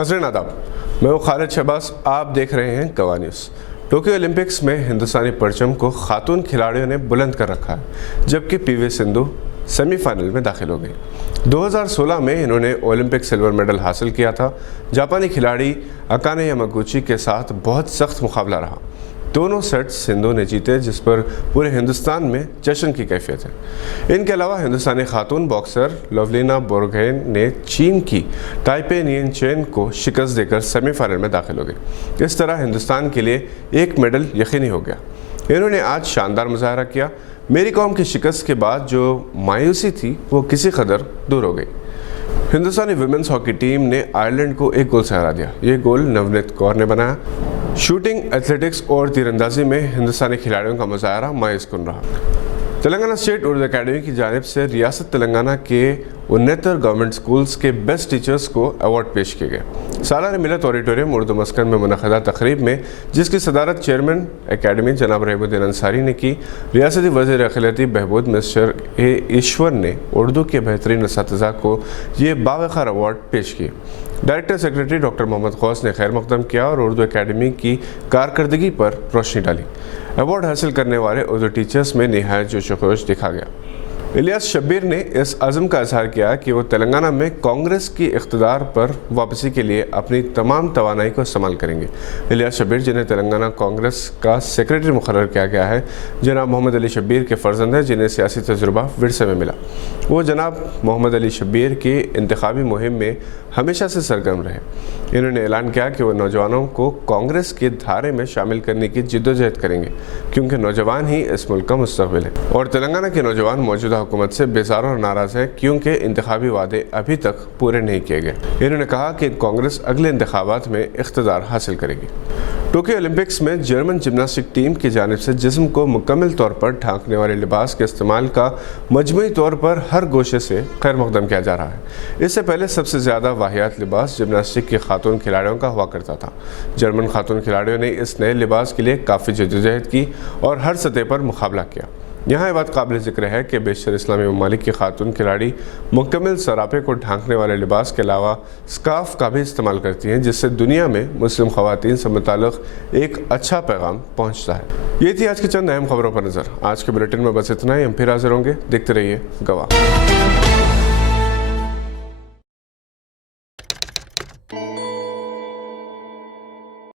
नाज़रीन आदाब, मैं हूँ खालिद शहबाज। आप देख रहे हैं गवाह न्यूज़। टोक्यो ओलंपिक्स में हिंदुस्तानी परचम को खातून खिलाड़ियों ने बुलंद कर रखा है, जबकि पीवी सिंधु सेमीफाइनल में दाखिल हो गई। 2016 में इन्होंने ओलंपिक सिल्वर मेडल हासिल किया था। जापानी खिलाड़ी अकाने यामागुची के साथ बहुत सख्त मुकाबला रहा। दोनों सेट्स सिंधु ने जीते, जिस पर पूरे हिंदुस्तान में जश्न की कैफियत है। इनके अलावा हिंदुस्तानी खातून बॉक्सर लवलीना बोरगोहेन ने चीन की ताइपे नियन चेन को शिकस्त देकर सेमीफाइनल में दाखिल हो गई। इस तरह हिंदुस्तान के लिए एक मेडल यकीनी हो गया। इन्होंने आज शानदार मुजाहरा किया। मेरी कौम की शिकस्त के बाद जो मायूसी थी वो किसी कदर दूर हो गई। हिंदुस्तानी वुमेन्स हॉकी टीम ने आयरलैंड को 1 गोल से हरा दिया। ये गोल नवनीत कौर ने बनाया। शूटिंग, एथलेटिक्स और तीरंदाजी में हिंदुस्तानी खिलाड़ियों का मुजाहरा मायूस कुन रहा। तेलंगाना स्टेट उर्दू अकेडमी की जानिब से रियासत तेलंगाना के 69 गवर्नमेंट स्कूल्स के बेस्ट टीचर्स को अवार्ड पेश किए गए। सालाना मिलत ऑडिटोरियम उर्दू मस्कन में मुनक़दा तकरीब में, जिसकी सदारत चेयरमैन अकेडमी जनाब रहीमुद्दीन अंसारी ने की, रियासती वज़ीर अक़लियती बहबूद मिस्टर ए ईश्वर ने उर्दू के बेहतरीन असातिज़ा को ये बावक़ार अवार्ड पेश किए। Director secretary doctor Mohammad Ghaus ने खैर मक़दम किया और उर्दू अकेडमी की कारकर्दगी पर रोशनी डाली। अवार्ड हासिल करने वाले उर्दू टीचर्स में निहायत जोश व खरोश दिखा गया। इलियास शब्बीर ने इस अज़म का इज़हार किया कि वो तेलंगाना में कांग्रेस की इक़्तिदार पर वापसी के लिए अपनी तमाम तवानाई को इस्तेमाल करेंगे। इलियास शब्बीर, जिन्हें तेलंगाना कांग्रेस का सेक्रेटरी मुकर्रर किया गया है, जनाब मोहम्मद अली शब्बीर के फ़र्जंद हैं, जिन्हें सियासी तजुर्बा विरसे में मिला। वो जनाब मोहम्मद अली शब्बीर की इंतखाबी मुहिम में हमेशा से सरगर्म रहे। इन्होंने ऐलान किया कि वो नौजवानों को कांग्रेस की धारे में शामिल करने की जिद्दोजहद करेंगे, क्योंकि नौजवान ही इस मुल्क का मुस्तक़बिल है। और तेलंगाना के नौजवान मौजूदा हुकूमत से बेजार और नाराज़ हैं, क्योंकि इंतखाबी वादे अभी तक पूरे नहीं किए गए। इन्होंने कहा कि कांग्रेस अगले इंतखाबात में इक़्तिदार हासिल करेगी। टोक्यो ओलंपिक्स में जर्मन जिम्नास्टिक टीम की जानिब से जिस्म को मुकम्मल तौर पर ढांकने वाले लिबास के इस्तेमाल का मजमूई तौर पर हर गोशे से खैर मक़दम किया जा रहा है। इससे पहले सबसे ज़्यादा वाहियात लिबास जिम्नास्टिक की खातून खिलाड़ियों का हुआ करता था। जर्मन खातून खिलाड़ियों ने इस नए लिबास के लिए काफ़ी जद्दोजहद की और हर सतह पर मुकाबला किया। यहाँ ये बात काबिल ज़िक्र है कि बेशतर इस्लामी ममालिक की खातून खिलाड़ी मुकम्मल सरापे को ढांकने वाले लिबास के अलावा स्कार्फ का भी इस्तेमाल करती हैं, जिससे दुनिया में मुस्लिम ख़वातीन से मुताल्लिक़ एक अच्छा पैगाम पहुँचता है। ये थी आज की चंद अहम खबरों पर नज़र। आज के बुलेटिन में बस इतना ही। हम फिर हाजिर होंगे। देखते रहिए गवाह।